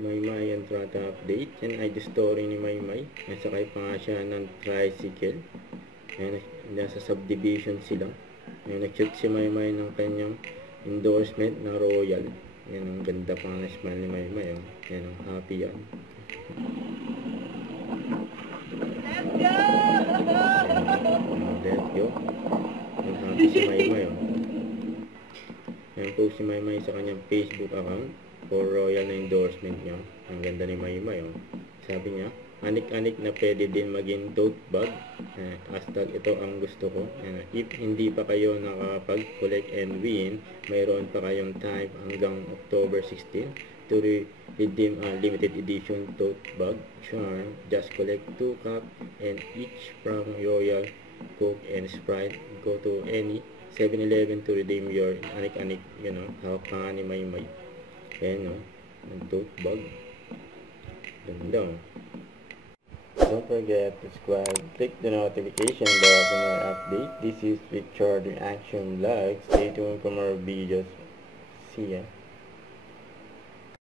Maymay ang trata update. Yan ay the story ni Maymay. Nasakay pa nga siya ng tricycle. Yan, nasa subdivision sila. Yan, nag-shoot si Maymay ng kanyang endorsement na Royal. Yan, ang ganda pa na smile ni Maymay. Oh. Yan, ang happy yan. Let's go! Let's go. Ang happy si Maymay. Oh. Yan, post si Maymay sa kanyang Facebook account for Royal na endorsement niya. Ang ganda ni Maymay. Oh. Sabi niya, anik-anik na pwede din maging tote bag. Hashtag ito ang gusto ko. If hindi pa kayo nakapag-collect and win, mayroon pa kayong time hanggang October 16 to redeem a limited edition tote bag charm. Just collect 2 cups and each from Royal, Coke, and Sprite. Go to any 7-Eleven to redeem your anik-anik. You know, hawak pa nga ni Maymay. Ayan, no? Ang tote bag. Ganda. Don't forget to subscribe, click the notification bell for more update. This is Richard Reaction Vlog. Stay tuned for more videos. See ya.